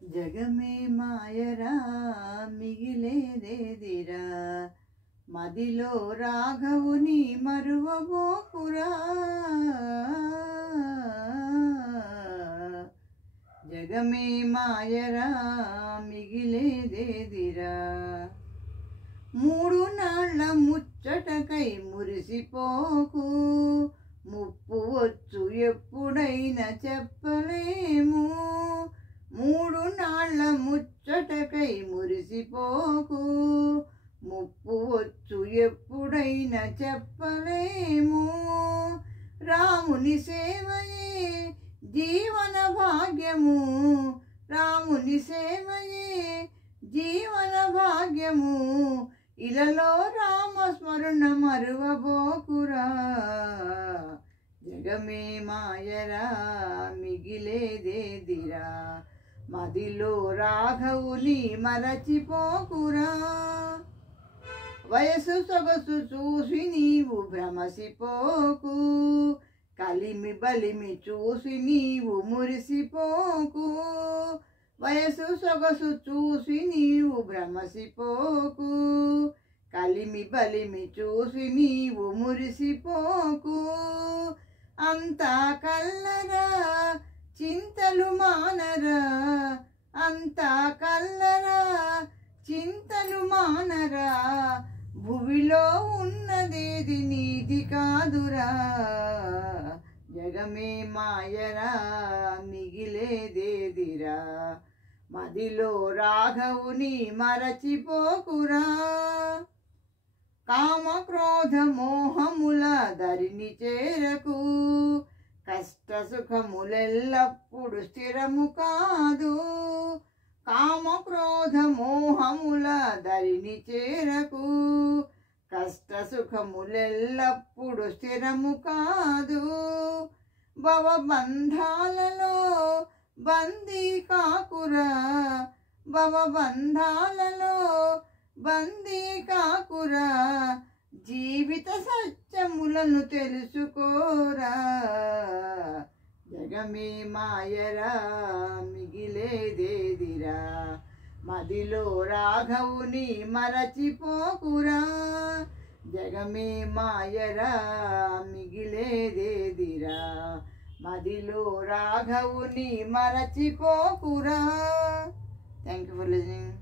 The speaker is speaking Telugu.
జగమే మాయరా మిగిలేదేదిరా, మదిలో రాఘవుని మరువబోకురా. జగమే మాయరా మిగిలేదేదిరా, మూడు నాళ్ళ ముచ్చటకై మురిసిపోకు, ముప్పు వచ్చు ఎప్పుడైనా చెప్పలేము. మూడు నాళ్ళ ముచ్చటకై మురిసిపోకు, ముప్పు వచ్చు ఎప్పుడైనా చెప్పలేము. రాముని సేవయే జీవన భాగ్యము, రాముని సేవయే జీవన భాగ్యము. ఇలలో రామస్మరణ మరువబోకురా. జగమే మాయరా మిగిలేదేదిరా, మదిలో రాఘవుని మరచిపోకురా. వయసు సొగసు చూసి నీవు భ్రమసిపోకు, కలిమి బలిమి చూసి నీవు మురిసిపోకు. వయసు సొగసు చూసి నీవు భ్రమసిపోకు, కలిమి బలిమి చూసి నీవు మురిసిపోకు. అంతా కల్లరా చింతలు మానరా, అంతా కల్లరా చింతలు మానరా. భువిలో ఉన్నదేది నీది కాదురా. జగమే మాయరా మిగిలేదేదిరా, మదిలో రాఘవుని మరచిపోకురా. కామ క్రోధ మోహముల దరిని చేరకు, కష్ట సుఖములెల్లప్పుడు స్థిరము కాదు. కామ క్రోధ మోహముల దరిని చేరకు, కష్ట సుఖములెల్లప్పుడు స్థిరము కాదు. భవబంధాలలో బందీ కాకురా, భవబంధాలలో బందీ కాకురా. జీవిత సత్యములను తెలుసుకోరా. జగమే మాయరా మిగిలేదేదిరా, మదిలో రాఘవుని మరచిపోకురా. జగమే మాయరా మిగిలేదేదిరా, మదిలో రాఘవుని మరచిపోకురా. Thank you for listening.